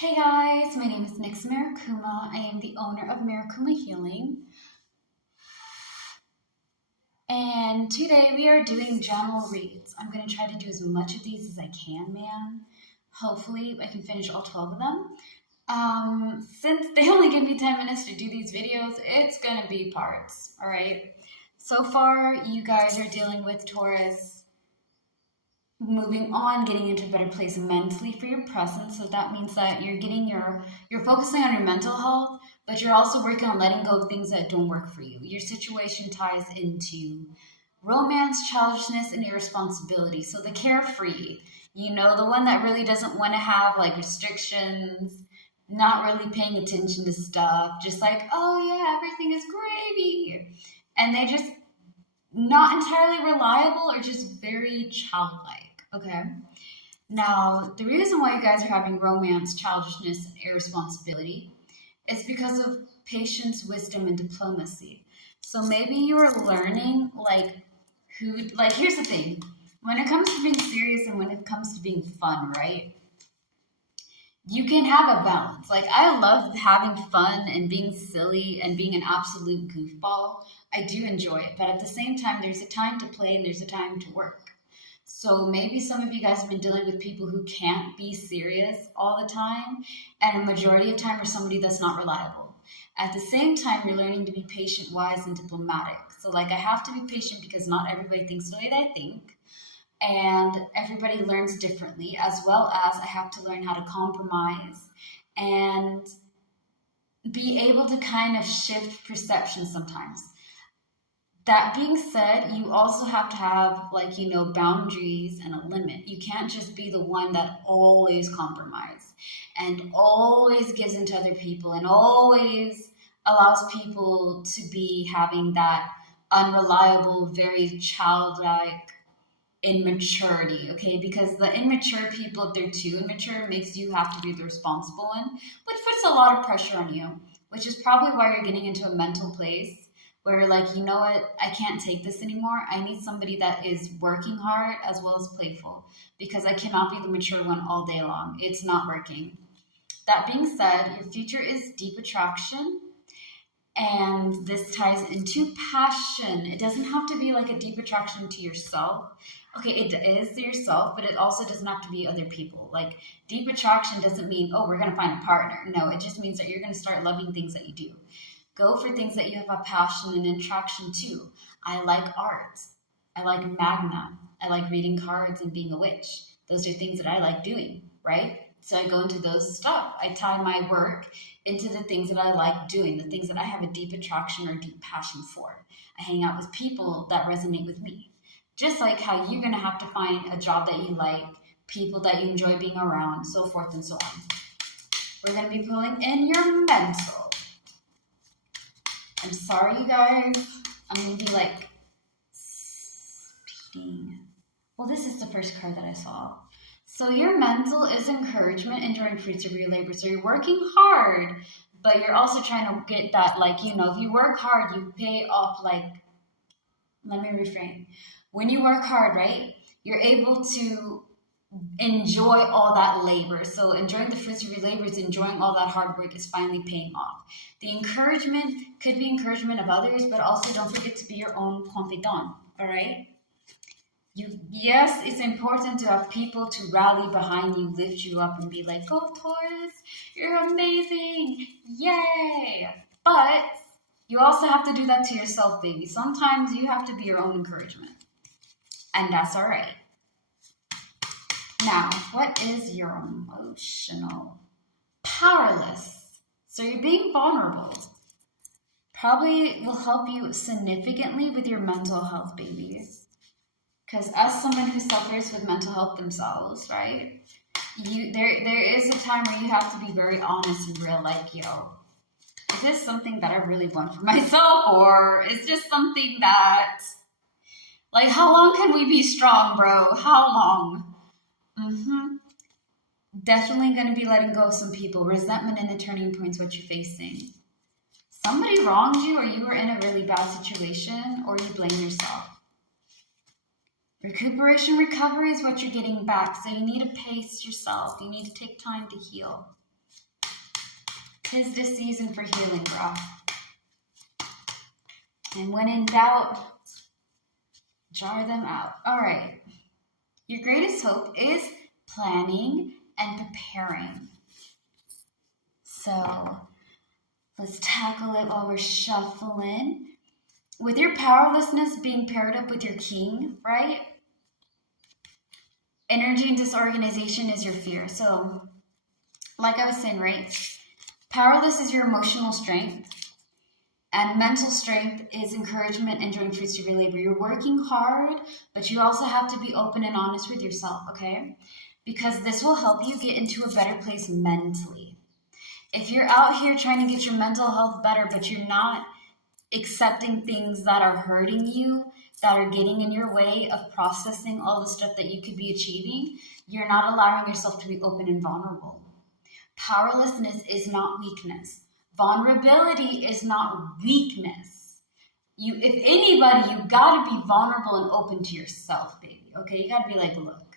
Hey guys, my name is Nix Mirakuma. I am the owner of Mirakuma Healing. And today we are doing general reads. I'm going to try to do as much of these as I can, man. Hopefully I can finish all 12 of them. Since they only give me 10 minutes to do these videos, it's going to be parts, all right? So far, you guys are dealing with Taurus moving on, getting into a better place mentally for your present. So that means that you're focusing on your mental health, but you're also working on letting go of things that don't work for you. Your situation ties into romance, childishness, and irresponsibility. So the carefree, the one that really doesn't want to have like restrictions, not really paying attention to stuff, just like, oh yeah, everything is gravy. And they just not entirely reliable or just very childlike. Okay. Now, the reason why you guys are having romance, childishness, and irresponsibility is because of patience, wisdom, and diplomacy. So maybe you are learning, here's the thing. When it comes to being serious and when it comes to being fun, right? You can have a balance. Like, I love having fun and being silly and being an absolute goofball. I do enjoy it. But at the same time, there's a time to play and there's a time to work. So maybe some of you guys have been dealing with people who can't be serious all the time, and a majority of time are somebody that's not reliable. At the same time, you're learning to be patient, wise, and diplomatic. So I have to be patient because not everybody thinks the way that I think, and everybody learns differently, as well as I have to learn how to compromise and be able to kind of shift perception sometimes. That being said, you also have to have boundaries and a limit. You can't just be the one that always compromises and always gives into other people and always allows people to be having that unreliable, very childlike immaturity, okay? Because the immature people, if they're too immature, makes you have to be the responsible one, which puts a lot of pressure on you, which is probably why you're getting into a mental place where you're like, you know what, I can't take this anymore. I need somebody that is working hard as well as playful because I cannot be the mature one all day long. It's not working. That being said, your future is deep attraction, and this ties into passion. It doesn't have to be like a deep attraction to yourself. Okay, it is to yourself, but it also doesn't have to be other people. Like, deep attraction doesn't mean, oh, we're going to find a partner. No, it just means that you're going to start loving things that you do. Go for things that you have a passion and attraction to. I like art. I like magna. I like reading cards and being a witch. Those are things that I like doing, right? So I go into those stuff. I tie my work into the things that I like doing, the things that I have a deep attraction or deep passion for. I hang out with people that resonate with me. Just like how you're going to have to find a job that you like, people that you enjoy being around, so forth and so on. We're going to be pulling in your mental. I'm sorry, you guys. I'm going to be speeding. Well, this is the first card that I saw. So your mental is encouragement, enjoying fruits of your labor. So you're working hard, but you're also trying to get that, if you work hard, you pay off, let me reframe. When you work hard, right, you're able to enjoy all that labor. So enjoying the fruits of your labor is enjoying all that hard work is finally paying off. The encouragement could be encouragement of others, but also don't forget to be your own confidant, all right? Yes, it's important to have people to rally behind you, lift you up, and be like, go Taurus, you're amazing, yay! But you also have to do that to yourself, baby. Sometimes you have to be your own encouragement, and that's all right. Now, what is your emotional? Powerless. So you're being vulnerable. Probably will help you significantly with your mental health, babies. Because as someone who suffers with mental health themselves, right? There is a time where you have to be very honest and real, like, yo, is this something that I really want for myself? Or is this something that, how long can we be strong, bro? How long? Definitely going to be letting go of some people. Resentment and the turning points, what you're facing. Somebody wronged you, or you were in a really bad situation, or you blame yourself. Recuperation, recovery is what you're getting back. So you need to pace yourself. You need to take time to heal. 'Tis the season for healing, bro. And when in doubt, jar them out. All right. Your greatest hope is planning and preparing. So let's tackle it while we're shuffling. With your powerlessness being paired up with your king, right? Energy and disorganization is your fear. So, like I was saying, right? Powerless is your emotional strength. And mental strength is encouragement and joint fruits of your labor. You're working hard, but you also have to be open and honest with yourself, okay? Because this will help you get into a better place mentally. If you're out here trying to get your mental health better, but you're not accepting things that are hurting you, that are getting in your way of processing all the stuff that you could be achieving, you're not allowing yourself to be open and vulnerable. Powerlessness is not weakness. Vulnerability is not weakness. If anybody, you gotta be vulnerable and open to yourself, baby. Okay, you gotta be like, look,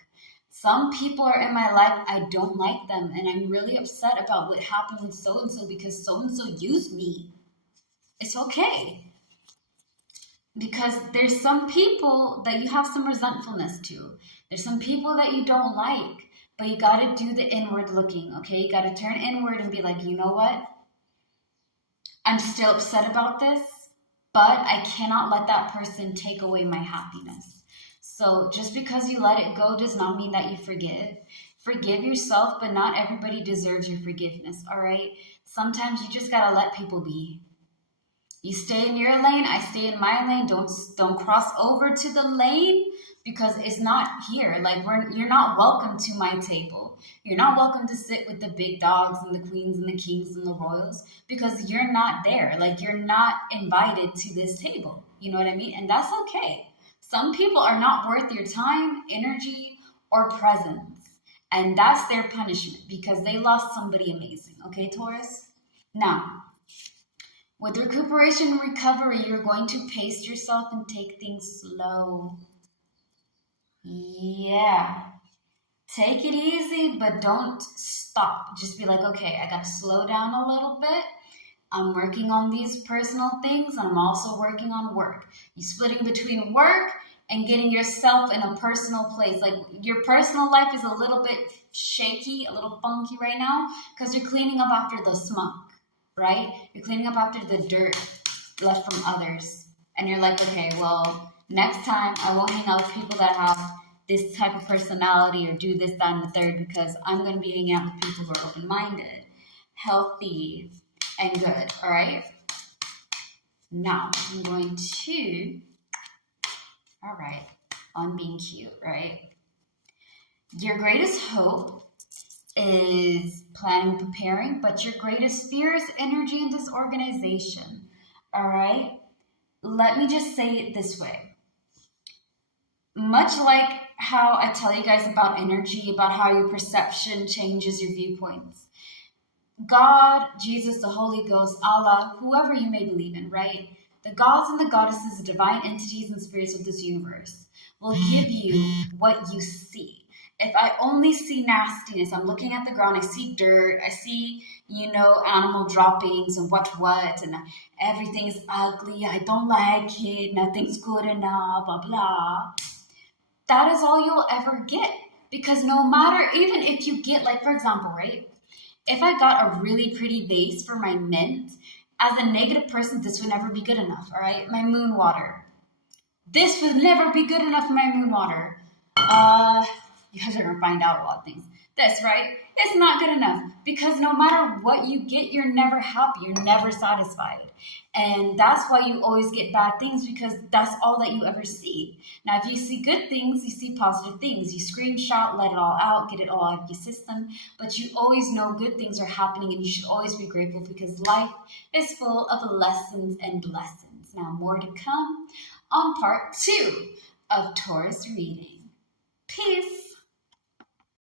some people are in my life, I don't like them, and I'm really upset about what happened with so-and-so because so-and-so used me. It's okay. Because there's some people that you have some resentfulness to. There's some people that you don't like, but you gotta do the inward looking, okay? You gotta turn inward and be like, you know what? I'm still upset about this, but I cannot let that person take away my happiness. So just because you let it go does not mean that you forgive. Forgive yourself, but not everybody deserves your forgiveness, all right? Sometimes you just gotta let people be. You stay in your lane, I stay in my lane. Don't cross over to the lane because it's not here. Like you're not welcome to my table. You're not welcome to sit with the big dogs and the queens and the kings and the royals because you're not there. Like you're not invited to this table. You know what I mean? And that's okay. Some people are not worth your time, energy, or presence. And that's their punishment because they lost somebody amazing. Okay, Taurus? Now, with recuperation and recovery, you're going to pace yourself and take things slow. Yeah. Take it easy, but don't stop. Just be like, okay, I got to slow down a little bit. I'm working on these personal things, and I'm also working on work. You're splitting between work and getting yourself in a personal place. Like your personal life is a little bit shaky, a little funky right now because you're cleaning up after the smut. Right? You're cleaning up after the dirt left from others. And you're like, okay, well, next time I won't hang out with people that have this type of personality or do this, that, and the third because I'm going to be hanging out with people who are open-minded, healthy, and good. All right? Now, I'm going to, all right, on being cute, right? Your greatest hope is planning, preparing, but your greatest fear is energy and disorganization. All right? Let me just say it this way. Much like how I tell you guys about energy, about how your perception changes your viewpoints. God, Jesus, the Holy Ghost, Allah, whoever you may believe in, right? The gods and the goddesses, the divine entities and spirits of this universe will give you what you see. If I only see nastiness, I'm looking at the ground, I see dirt, I see, animal droppings and what, and everything's ugly, I don't like it, nothing's good enough, blah, blah. That is all you'll ever get. Because no matter, even if you get, like, for example, right? If I got a really pretty vase for my mint, as a negative person, this would never be good enough, all right? My moon water. This would never be good enough for my moon water. You guys are going to find out a lot of things. That's right. It's not good enough because no matter what you get, you're never happy. You're never satisfied. And that's why you always get bad things because that's all that you ever see. Now, if you see good things, you see positive things. You screenshot, let it all out, get it all out of your system. But you always know good things are happening and you should always be grateful because life is full of lessons and blessings. Now, more to come on part 2 of Taurus reading. Peace.